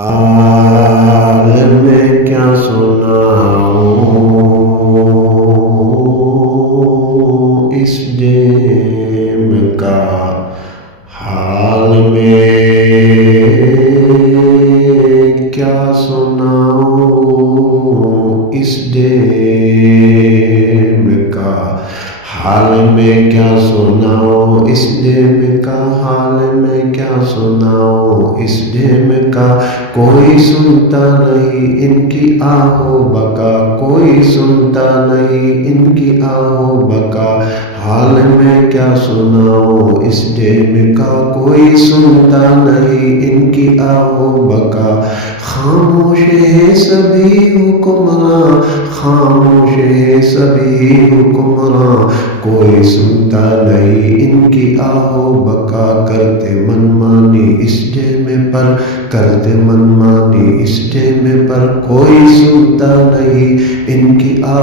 حال میں کیا سناؤں اس ڈیم کا، حال میں کیا سناؤں اس ڈیم کا، حال میں کیا سناؤں اس ڈیم کا، حال میں کیا سناؤں اس ڈیم کا۔ کوئی سنتا نہیں ان کی آہو بکا، کوئی سنتا نہیں ان کی آہو بکا، حال میں کیا سناؤں اس ڈیم کا۔ کوئی سنتا نہیں ان کی آہو بکا، خاموش ہے سبھی حکمراں، خاموش ہے سبھی حکمراں، کوئی سنتا نہیں ان کی آہو بکا۔ کرتے من مانی اس ڈیم پر، کرتے من مانی اس ڈیم پر، کوئی سنتا نہیں ان کی آہو